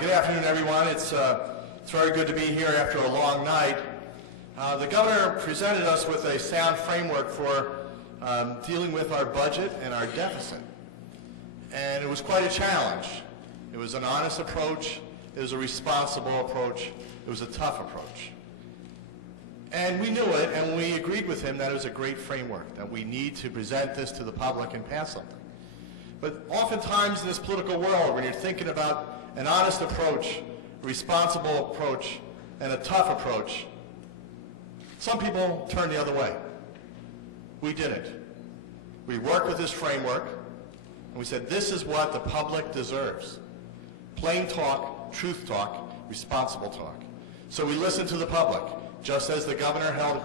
Good afternoon, everyone. It's very good to be here after a long night. The governor presented us with a sound framework for dealing with our budget and our deficit. And it was quite a challenge. It was an honest approach. It was a responsible approach. It was a tough approach. And we knew it, and we agreed with him that it was a great framework, that we need to present this to the public and pass something. But oftentimes in this political world, when you're thinking about an honest approach, a responsible approach, and a tough approach, some people turn the other way. We didn't. We worked with this framework, and we said, this is what the public deserves. Plain talk, truth talk, responsible talk. So we listened to the public. Just as the governor held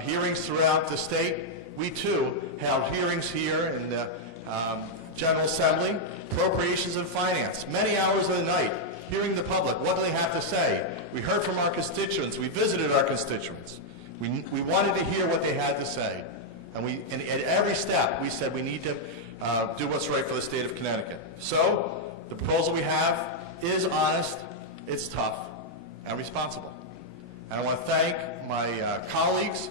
hearings throughout the state, we too held hearings here in the General Assembly, Appropriations and Finance, many hours of the night, hearing the public. What do they have to say? We heard from our constituents. We visited our constituents. We wanted to hear what they had to say. And at every step, we said we need to do what's right for the state of Connecticut. So the proposal we have is honest, it's tough, and responsible. And I want to thank my colleagues,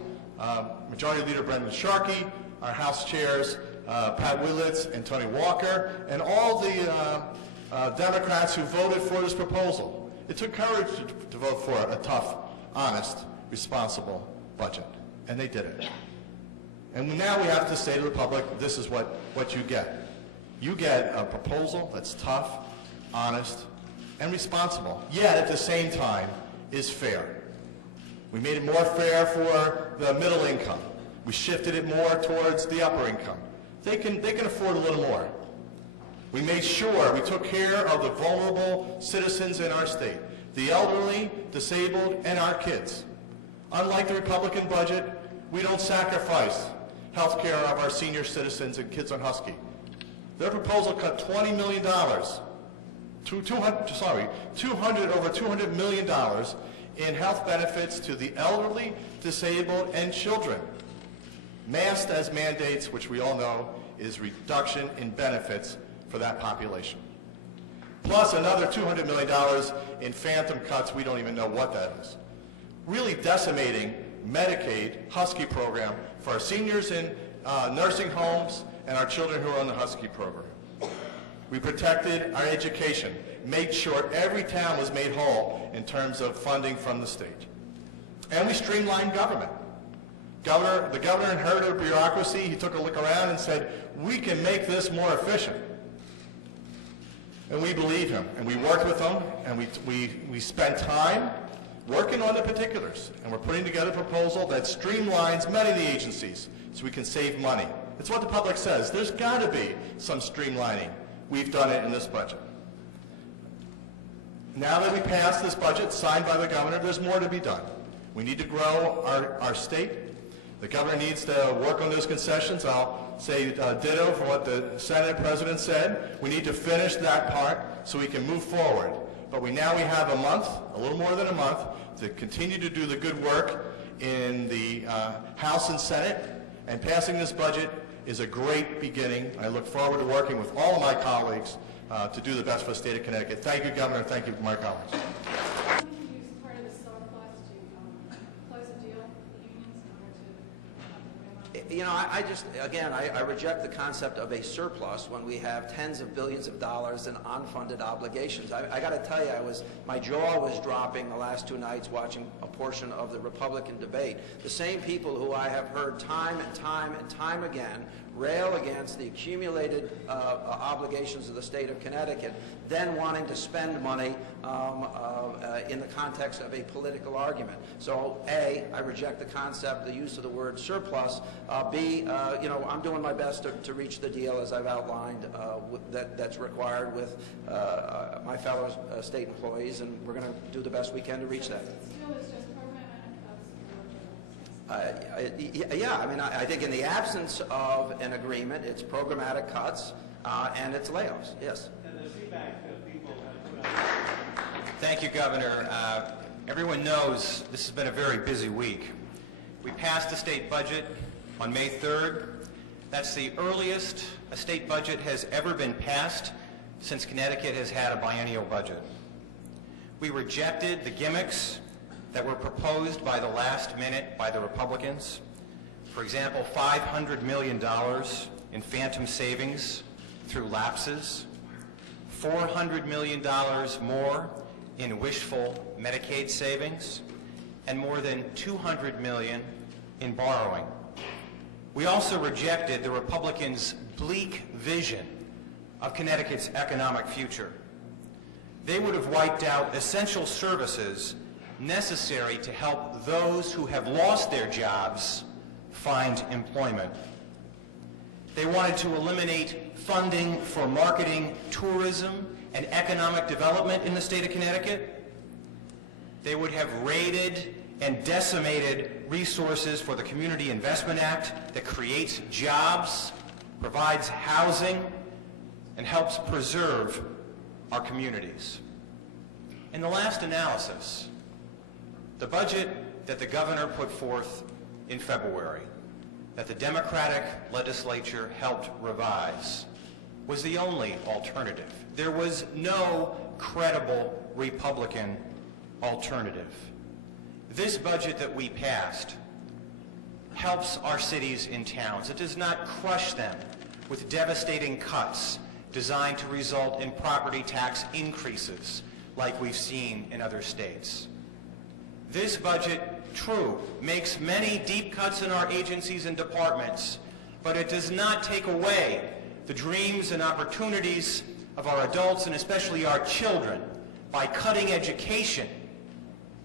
Majority Leader Brendan Sharkey, our House Chairs, Pat Willits and Tony Walker, and all the Democrats who voted for this proposal. It took courage to vote for a tough, honest, responsible budget, and they did it. And now we have to say to the public, this is what you get. You get a proposal that's tough, honest, and responsible, yet at the same time is fair. We made it more fair for the middle income. We shifted it more towards the upper income. They can afford a little more. We made sure we took care of the vulnerable citizens in our state, the elderly, disabled, and our kids. Unlike the Republican budget, we don't sacrifice health care of our senior citizens and kids on Husky. Their proposal cut $20 million, over $200 million in health benefits to the elderly, disabled, and children, masked as mandates, which we all know is reduction in benefits for that population. Plus another $200 million in phantom cuts, we don't even know what that is. Really decimating Medicaid Husky program for our seniors in nursing homes and our children who are on the Husky program. We protected our education, made sure every town was made whole in terms of funding from the state. And we streamlined government. The governor inherited a bureaucracy. He took a look around and said, we can make this more efficient. And we believe him, and we worked with him, and we spent time working on the particulars, and we're putting together a proposal that streamlines many of the agencies so we can save money. It's what the public says. There's got to be some streamlining. We've done it in this budget. Now that we passed this budget signed by the governor, there's more to be done. We need to grow our state. The governor needs to work on those concessions. I'll say ditto for what the Senate President said. We need to finish that part so we can move forward. But we have a month, a little more than a month, to continue to do the good work in the House and Senate, and passing this budget is a great beginning. I look forward to working with all of my colleagues to do the best for the state of Connecticut. Thank you, Governor. Thank you, my colleagues. You know, I reject the concept of a surplus when we have tens of billions of dollars in unfunded obligations. I got to tell you, my jaw was dropping the last two nights watching a portion of the Republican debate. The same people who I have heard time and time and time again rail against the accumulated obligations of the state of Connecticut, then wanting to spend money in the context of a political argument. So, A, I reject the concept, the use of the word surplus. B, you know, I'm doing my best to reach the deal as I've outlined that's required with my fellow state employees, and we're going to do the best we can to reach that. Yeah, I mean, I think in the absence of an agreement, it's programmatic cuts and it's layoffs, yes. Thank you, Governor. Everyone knows this has been a very busy week. We passed the state budget on May 3rd. That's the earliest a state budget has ever been passed since Connecticut has had a biennial budget. We rejected the gimmicks that were proposed by the last minute by the Republicans. For example, $500 million in phantom savings through lapses, $400 million more in wishful Medicaid savings, and more than $200 million in borrowing. We also rejected the Republicans' bleak vision of Connecticut's economic future. They would have wiped out essential services necessary to help those who have lost their jobs find employment. They wanted to eliminate funding for marketing, tourism, and economic development in the state of Connecticut. They would have raided and decimated resources for the Community Investment Act that creates jobs, provides housing, and helps preserve our communities. In the last analysis, the budget that the governor put forth in February, that the Democratic legislature helped revise, was the only alternative. There was no credible Republican alternative. This budget that we passed helps our cities and towns. It does not crush them with devastating cuts designed to result in property tax increases like we've seen in other states. This budget, true, makes many deep cuts in our agencies and departments, but it does not take away the dreams and opportunities of our adults and especially our children by cutting education,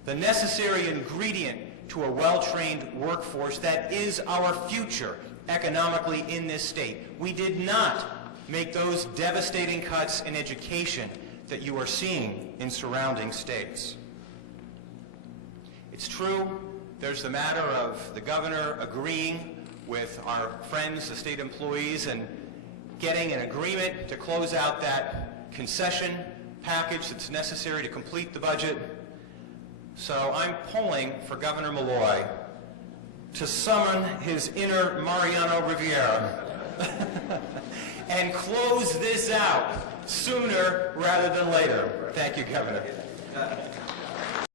the necessary ingredient to a well-trained workforce that is our future economically in this state. We did not make those devastating cuts in education that you are seeing in surrounding states. It's true, there's the matter of the governor agreeing with our friends, the state employees, and getting an agreement to close out that concession package that's necessary to complete the budget. So I'm pulling for Governor Malloy to summon his inner Mariano Rivera and close this out sooner rather than later. Thank you, Governor.